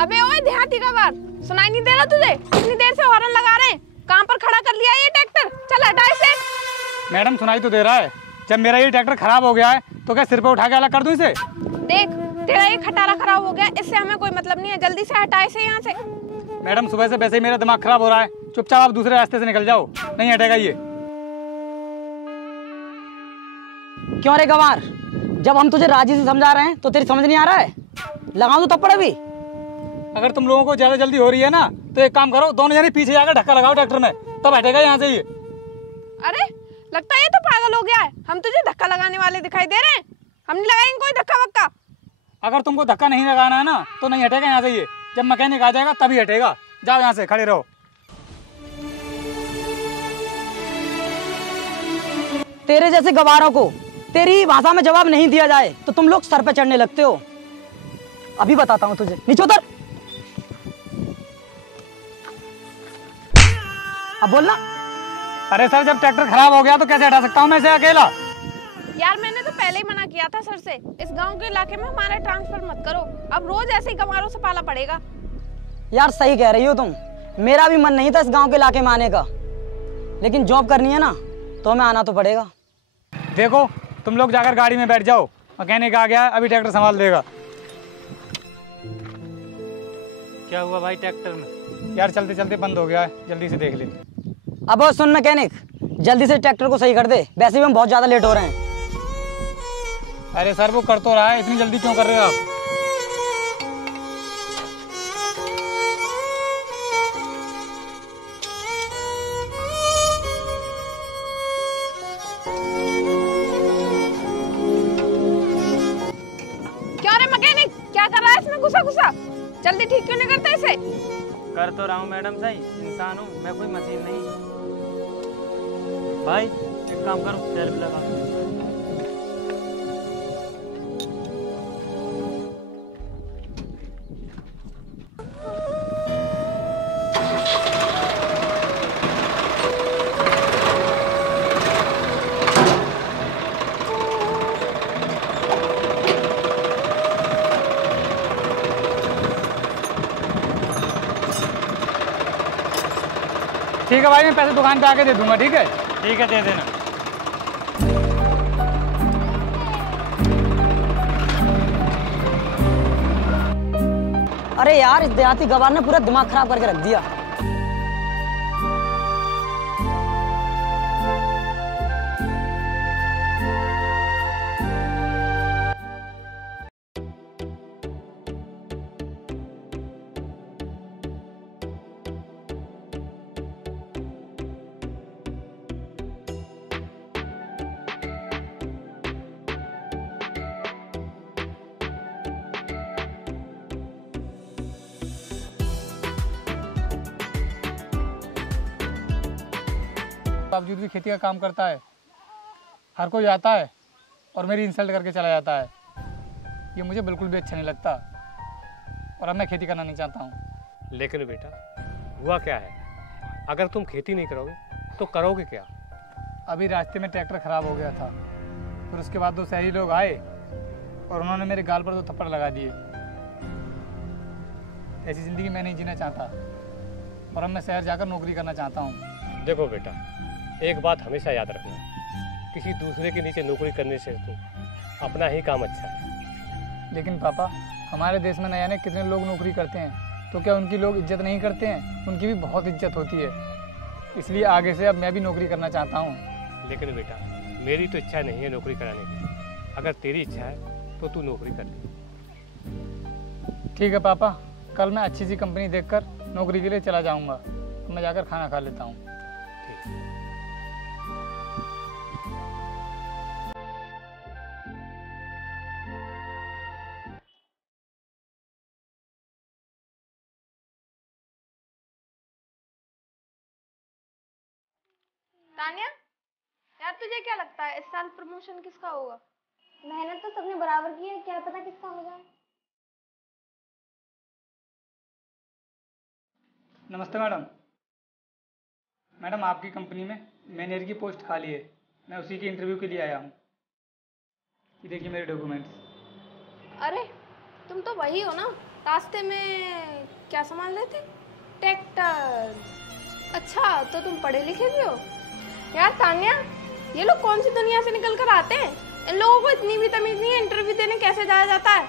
अबे ओए देहाती का बात सुनाई नहीं दे रहा तुझे? कितनी देर से हॉर्न लगा रहे हैं? कहाँ पर खड़ा कर लिया ये ट्रैक्टर? चल हटा इसे। मैडम सुनाई तो दे रहा है। जब मेरा ये ट्रैक्टर खराब हो गया है तो क्या सिर पे उठा के अलग कर दूं इसे? देख तेरा ये खटारा खराब हो गया, इससे हमें कोई मतलब नहीं है। जल्दी से हटा इसे यहाँ से। मैडम सुबह से वैसे ही मेरा दिमाग खराब हो रहा है, चुपचाप आप दूसरे रास्ते से निकल जाओ, नहीं हटेगा ये। क्यों रे गंवार, जब हम तुझे राजी से समझा रहे हैं तो तेरी समझ नहीं आ रहा है? लगाऊं तो थप्पड़ अभी? अगर तुम लोगों को ज्यादा जल्दी हो रही है ना तो एक काम करो, दोनों जने पीछे जाकर धक्का लगाओ ट्रैक्टर में, तब हटेगा यहाँ से ये। अरे लगता है ये तो पागल हो गया है। हम तुझे धक्का लगाने वाले दिखाई दे रहे हैं? हम नहीं लगाएंगे कोई धक्का वक्का। अगर तुमको धक्का नहीं लगाना है ना तो नहीं हटेगा यहाँ से ये। जब मैकेनिक आ जाएगा तभी हटेगा। जाओ यहाँ से, खड़े रहो। तेरे जैसे गवारों को तेरी भाषा में जवाब नहीं दिया जाए तो तुम लोग सर पे चढ़ने लगते हो। अभी बताता हूँ तुझे, नीचे उतर। अब बोलना। अरे सर, जब ट्रैक्टर खराब हो गया तो कैसे हटा सकता हूँ मैं इसे अकेला? यार मैंने तो पहले ही मना किया था सर से, इस गांव के इलाके में हमारा ट्रांसफर मत करो। अब रोज ऐसे ही गंवारों से पाला पड़ेगा। यार सही कह रही हो तुम, मेरा भी मन नहीं था इस गांव के इलाके में आने का, लेकिन जॉब करनी है ना तो हमें आना तो पड़ेगा। देखो तुम लोग जाकर गाड़ी में बैठ जाओ, मैकेनिक आ गया है, अभी ट्रैक्टर संभाल देगा। क्या हुआ भाई ट्रैक्टर में? यार चलते चलते बंद हो गया है, जल्दी से देख ले। अब सुन मैकेनिक, जल्दी से ट्रैक्टर को सही कर दे, वैसे भी हम बहुत ज्यादा लेट हो रहे हैं। अरे सर वो कर तो रहा है, इतनी जल्दी क्यों कर रहे हो आप? क्या रे मैकेनिक, क्या कर रहा है इसमें घुसा घुसा? जल्दी ठीक क्यों नहीं करता इसे? कर तो रहा हूँ मैडम, सही इंसान हूँ मैं, कोई मशीन नहीं। भाई एक काम करो, तेल भी लगा दो। ठीक है भाई, मैं पैसे दुकान पे आके दे दूंगा। ठीक है? ठीक है, दे देना। अरे यार, इस देहाती गवार ने पूरा दिमाग खराब करके रख दिया। बावजूद भी खेती का काम करता है, हर कोई आता है और मेरी इंसल्ट करके चला जाता है। ये मुझे बिल्कुल भी अच्छा नहीं लगता और अब मैं खेती करना नहीं चाहता हूँ। लेकिन बेटा हुआ क्या है, अगर तुम खेती नहीं करोगे तो करोगे क्या? अभी रास्ते में ट्रैक्टर खराब हो गया था, फिर उसके बाद दो शहरी लोग आए और उन्होंने मेरे गाल पर दो थप्पड़ लगा दिए। ऐसी ज़िंदगी मैं नहीं जीना चाहता और अब मैं शहर जाकर नौकरी करना चाहता हूँ। देखो बेटा, एक बात हमेशा याद रखना, किसी दूसरे के नीचे नौकरी करने से तो अपना ही काम अच्छा है। लेकिन पापा, हमारे देश में न जाने कितने लोग नौकरी करते हैं, तो क्या उनकी लोग इज्जत नहीं करते हैं? उनकी भी बहुत इज्जत होती है। इसलिए आगे से अब मैं भी नौकरी करना चाहता हूँ। लेकिन बेटा मेरी तो इच्छा नहीं है नौकरी कराने की, अगर तेरी इच्छा है तो तू नौकरी कर ले। ठीक है पापा, कल मैं अच्छी सी कंपनी देखकर नौकरी के लिए चला जाऊँगा। मैं जाकर खाना खा लेता हूँ। तानिया, यार तुझे क्या लगता है इस साल प्रमोशन किसका होगा? मेहनत तो सबने बराबर की है, क्या पता किसका हो जाए। नमस्ते मैडम। मैडम आपकी कंपनी में मैनेजर की पोस्ट खाली है, मैं उसी के इंटरव्यू के लिए आया हूँ। ये देखिए मेरे डॉक्यूमेंट्स। अरे तुम तो वही हो ना, रास्ते में क्या सामान लेते? ट्रैक्टर। अच्छा, तो तुम पढ़े लिखे भी हो? यार तान्या, ये लोग कौन सी दुनिया से निकल कर आते हैं? इन लोगों को इतनी भी तमीज नहीं है, इंटरव्यू देने कैसे जाया जाता है?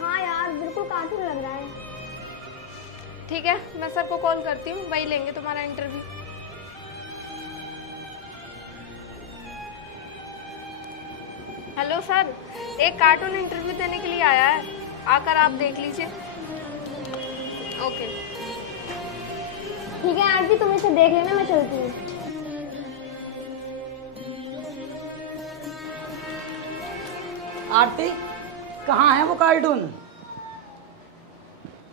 हाँ यार, बिल्कुल कार्टून लग रहा है। ठीक है, मैं सर को कॉल करती हूँ, वही लेंगे तुम्हारा इंटरव्यू। हेलो सर, एक कार्टून इंटरव्यू देने के लिए आया है, आकर आप देख लीजिए। ओके। ठीक है आंटी, तुम इसे देख लेना, मैं चलती हूँ। आरती, कहाँ है वो कार्टून?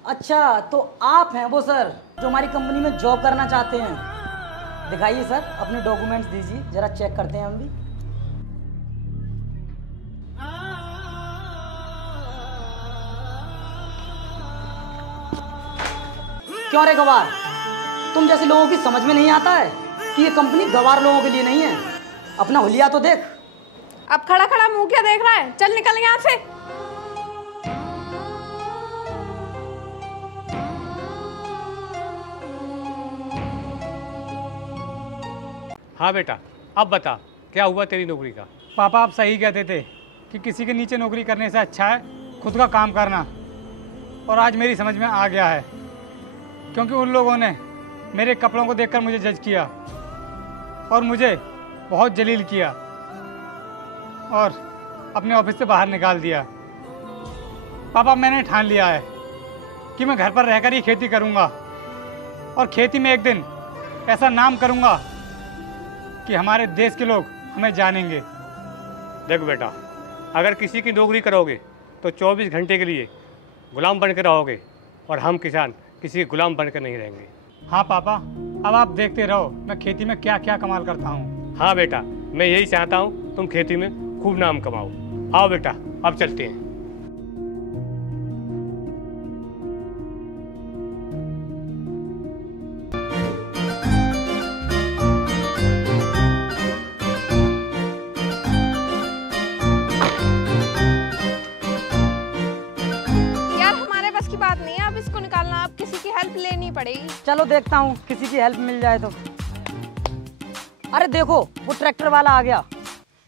अच्छा, तो आप हैं वो सर जो हमारी कंपनी में जॉब करना चाहते हैं। दिखाइए सर, अपने डॉक्यूमेंट्स दीजिए, जरा चेक करते हैं हम भी। क्यों रे गवार, तुम जैसे लोगों की समझ में नहीं आता है कि ये कंपनी गवार लोगों के लिए नहीं है? अपना हुलिया तो देख। अब खड़ा खड़ा मुंह क्या देख रहा है? चल निकल यहाँ से। हाँ बेटा, अब बता क्या हुआ तेरी नौकरी का? पापा आप सही कहते थे कि किसी के नीचे नौकरी करने से अच्छा है खुद का काम करना, और आज मेरी समझ में आ गया है, क्योंकि उन लोगों ने मेरे कपड़ों को देखकर मुझे जज किया और मुझे बहुत जलील किया और अपने ऑफिस से बाहर निकाल दिया। पापा मैंने ठान लिया है कि मैं घर पर रहकर ही खेती करूंगा और खेती में एक दिन ऐसा नाम करूंगा कि हमारे देश के लोग हमें जानेंगे। देख बेटा, अगर किसी की नौकरी करोगे तो 24 घंटे के लिए गुलाम बन के रहोगे, और हम किसान किसी गुलाम बनकर नहीं रहेंगे। हाँ पापा, अब आप देखते रहो मैं खेती में क्या क्या कमाल करता हूँ। हाँ बेटा, मैं यही चाहता हूँ तुम खेती में खूब नाम कमाओ। आओ बेटा, अब चलते हैं। यार हमारे बस की बात नहीं है अब इसको निकालना, अब किसी की हेल्प लेनी पड़ेगी। चलो देखता हूँ किसी की हेल्प मिल जाए तो। अरे देखो, वो ट्रैक्टर वाला आ गया,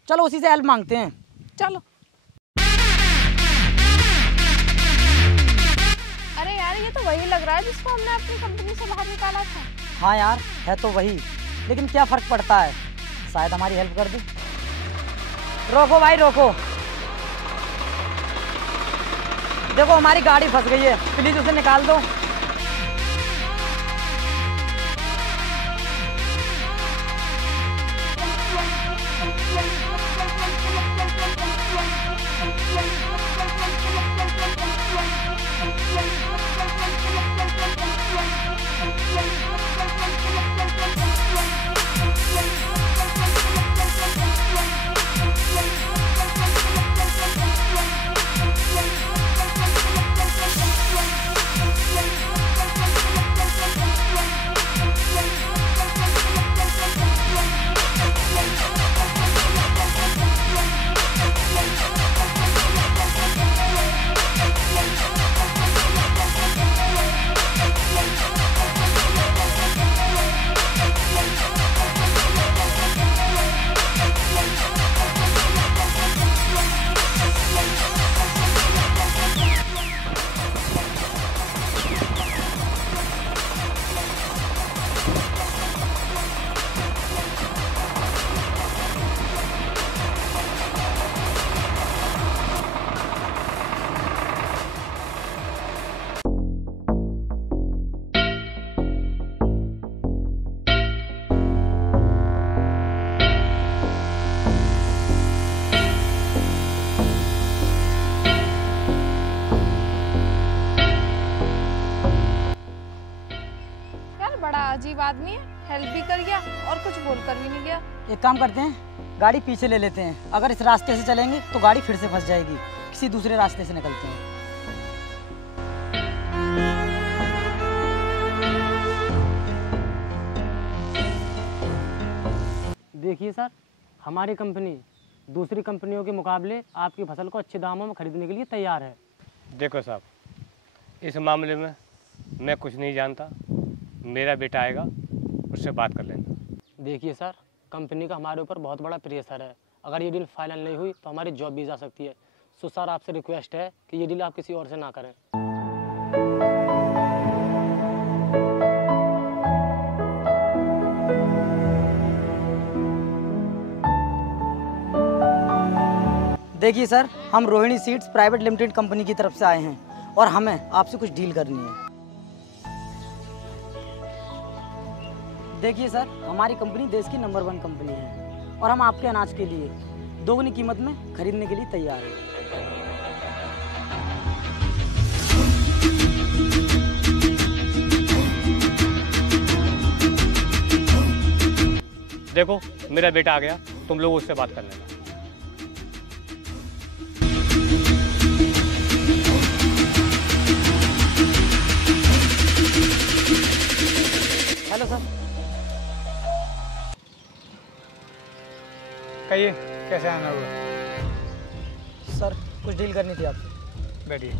चलो उसी से हेल्प मांगते हैं। चलो। अरे यार, ये तो वही लग रहा है जिसको हमने अपनी कंपनी से बाहर निकाला था। हाँ यार, है तो वही, लेकिन क्या फर्क पड़ता है, शायद हमारी हेल्प कर दे। रोको भाई रोको, देखो हमारी गाड़ी फंस गई है, प्लीज उसे निकाल दो। अजीब आदमी है, हेल्प भी कर गया और कुछ बोल कर भी नहीं गया। एक काम करते हैं, गाड़ी पीछे ले लेते हैं, अगर इस रास्ते से चलेंगे तो गाड़ी फिर से फंस जाएगी, किसी दूसरे रास्ते से निकलते हैं। देखिए सर, हमारी कंपनी दूसरी कंपनियों के मुकाबले आपकी फसल को अच्छे दामों में खरीदने के लिए तैयार है। देखो साहब, इस मामले में मैं कुछ नहीं जानता। मेरा बेटा आएगा, उससे बात कर लेना। देखिए सर, कंपनी का हमारे ऊपर बहुत बड़ा प्रेशर है। अगर ये डील फाइनल नहीं हुई तो हमारी जॉब भी जा सकती है। सो सर, आपसे रिक्वेस्ट है कि ये डील आप किसी और से ना करें। देखिए सर, हम Rohini seeds private limited company की तरफ से आए हैं और हमें आपसे कुछ डील करनी है। देखिए सर, हमारी कंपनी देश की नंबर 1 कंपनी है और हम आपके अनाज के लिए दोगुनी कीमत में खरीदने के लिए तैयार हैं। देखो, मेरा बेटा आ गया, तुम लोग उससे बात कर लेना। Hello sir. कहिए, कैसे आना हुआ? सर, कुछ डील करनी थी आपसे। बैठिए।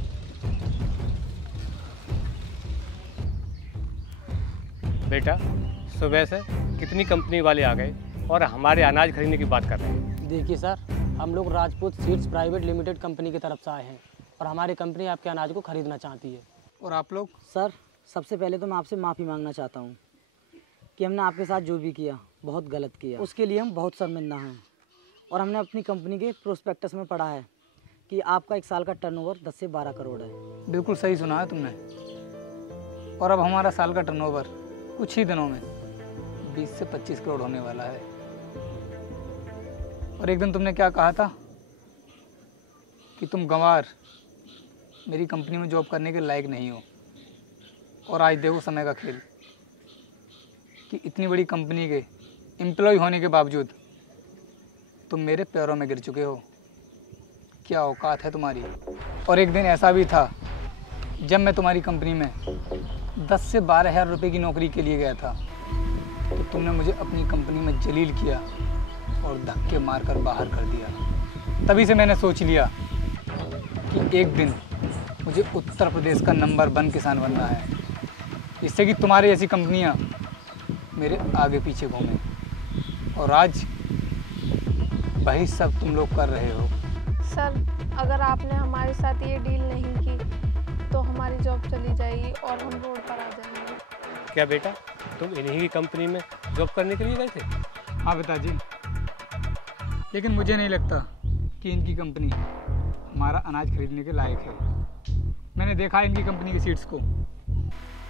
बेटा, सुबह से कितनी कंपनी वाले आ गए और हमारे अनाज खरीदने की बात कर रहे हैं। देखिए सर, हम लोग Rajput seeds private limited company की तरफ से आए हैं और हमारी कंपनी आपके अनाज को खरीदना चाहती है। और आप लोग? सर, सबसे पहले तो मैं आपसे माफ़ी मांगना चाहता हूँ कि हमने आपके साथ जो भी किया बहुत गलत किया। उसके लिए हम बहुत शर्मिंदा हैं और हमने अपनी कंपनी के प्रोस्पेक्टस में पढ़ा है कि आपका 1 साल का टर्नओवर 10 से 12 करोड़ है। बिल्कुल सही सुना है तुमने। और अब हमारा साल का टर्नओवर कुछ ही दिनों में 20 से 25 करोड़ होने वाला है। और एक दिन तुमने क्या कहा था कि तुम गंवार मेरी कंपनी में जॉब करने के लायक नहीं हो। और आज देखो समय का खेल कि इतनी बड़ी कंपनी के एम्प्लॉय होने के बावजूद तुम मेरे पैरों में गिर चुके हो। क्या औकात है तुम्हारी। और एक दिन ऐसा भी था जब मैं तुम्हारी कंपनी में 10 से 12 हज़ार रुपये की नौकरी के लिए गया था, तो तुमने मुझे अपनी कंपनी में जलील किया और धक्के मारकर बाहर कर दिया। तभी से मैंने सोच लिया कि एक दिन मुझे उत्तर प्रदेश का नंबर 1 किसान बनना है, जिससे कि तुम्हारी ऐसी कंपनियां मेरे आगे पीछे घूमें। और आज वही सब तुम लोग कर रहे हो। सर, अगर आपने हमारे साथ ये डील नहीं की तो हमारी जॉब चली जाएगी और हम रोड पर आ जाएंगे। क्या बेटा, तुम इन्हीं की कंपनी में जॉब करने के लिए गए थे? हाँ पिताजी, लेकिन मुझे नहीं लगता कि इनकी कंपनी हमारा अनाज खरीदने के लायक है। मैंने देखा इनकी कंपनी की सीड्स को,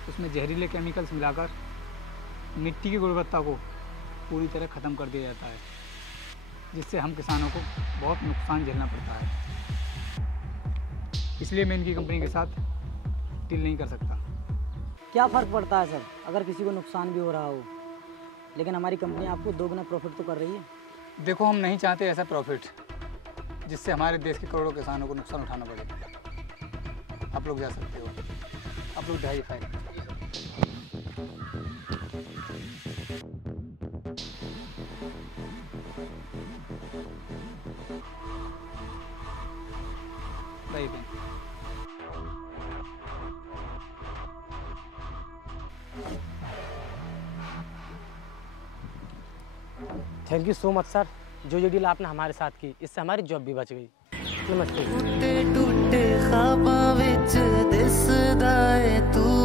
उसमें जहरीले केमिकल्स मिलाकर मिट्टी की गुणवत्ता को पूरी तरह ख़त्म कर दिया जाता है, जिससे हम किसानों को बहुत नुकसान झेलना पड़ता है। इसलिए मैं इनकी कंपनी के साथ डील नहीं कर सकता। क्या फ़र्क पड़ता है सर, अगर किसी को नुकसान भी हो रहा हो, लेकिन हमारी कंपनी आपको 2 गुना प्रॉफिट तो कर रही है। देखो, हम नहीं चाहते ऐसा प्रॉफिट जिससे हमारे देश के करोड़ों किसानों को नुकसान उठाना पड़े। आप लोग जा सकते हो। आप लोग ढाई file. Thank you so much sir, जो ये डील आपने हमारे साथ की, इससे हमारी जॉब भी बच गई। नमस्ते। टूटे टूटे ख्वाबां विच दिसदा है तू।